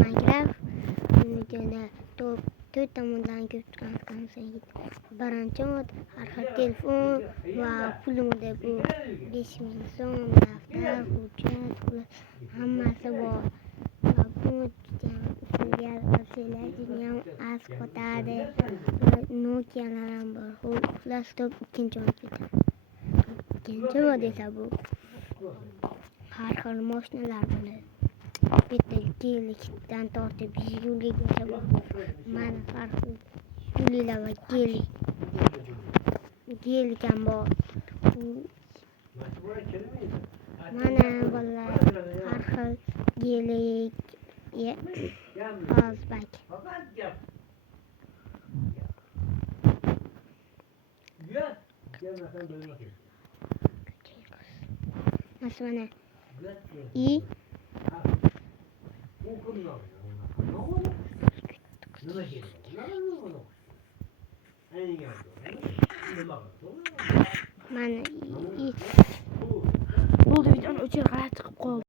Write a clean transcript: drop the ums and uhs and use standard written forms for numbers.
Minecraft videoda to'rt tomondan ko'p chiqargan birinchi mod har xil telefon va pul modi bu 5000 so'm daftar hujjat hammasi bor va bu ustiga ham az qotadi Nokialar ham bor xullas ikkinchi mod esa bu har xil mashinalar bo'ladi bitta gelikdan tortib Jiguligacha bor mana har xil Jigulilar va gelik ham bor mana bolalar har xil gelik ozbak mana i mana